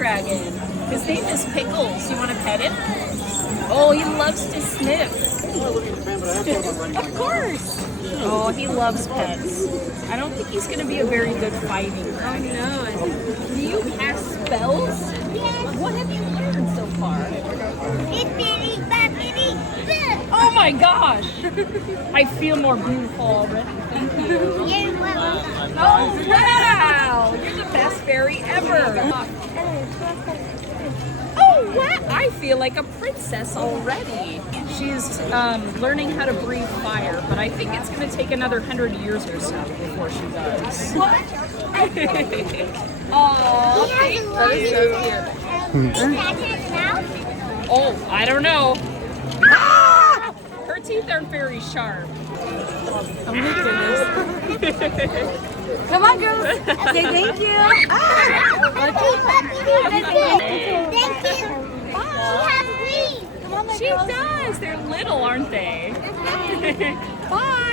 dragon. His name is Pickles. You want to pet him? Oh, he loves to sniff. Of course. Oh, he loves pets. I don't think he's going to be a very good fighting dragon. Oh no. Do you cast spells? Yes. What have you learned so far? Bippity, boppity, boo. Oh my gosh! I feel more beautiful already. Thank you. You're welcome. Oh wow! You're the best fairy ever. Oh wow! I feel like a princess already. She's learning how to breathe fire, but I think it's going to take another 100 years or so before she does. What? Oh, He has a long tail. Is that his mouth? Oh, I don't know. Ah! Her teeth aren't very sharp. Oh my goodness. Come on, girls. Say thank you. Thank you. She has wings. Come on, my She girls. does. They're little, aren't they? Bye.